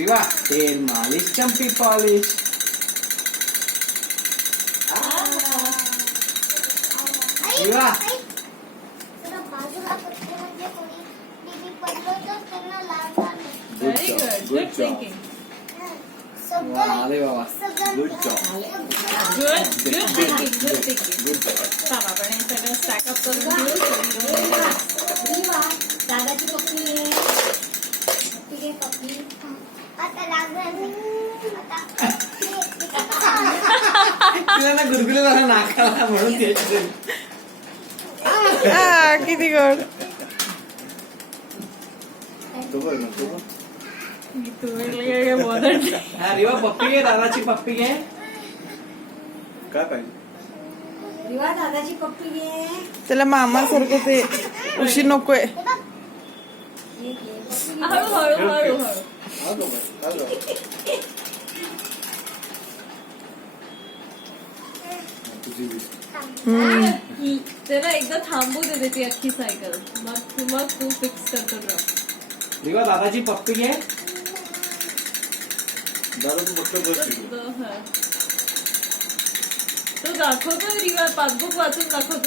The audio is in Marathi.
रिवा तेल मालिश चंपी polish. Riva very good. Good thinking. अरे बाबा good job. Good thinking. Good thinking. Good job. थांब आपण हे सगळं स्टॅकअप करून घेऊ. दादाची पप्पी आहे. ठीक आहे पप्पी. आता लागलं तिला ना गुरगुले झाला नाकाला म्हणून द्यायची. किती गोड. हा रिवा पप्पी घे दादाची पप्पी घे. काय पाहिजे? रिवा दादाची पप्पी घे. त्याला मामासारखं ते उशी नकोय. हळूहळू हळूहळू. त्याला एकदा थांबू दे ती अख्खी सायकल. मग तू फिक्स करतो ड्रॉप. रिवा दादाची पप्पी घे. दादा तू फक्त बस तिकडे. तो दाखवतोय रिवा पासबुक वाचून दाखवतो.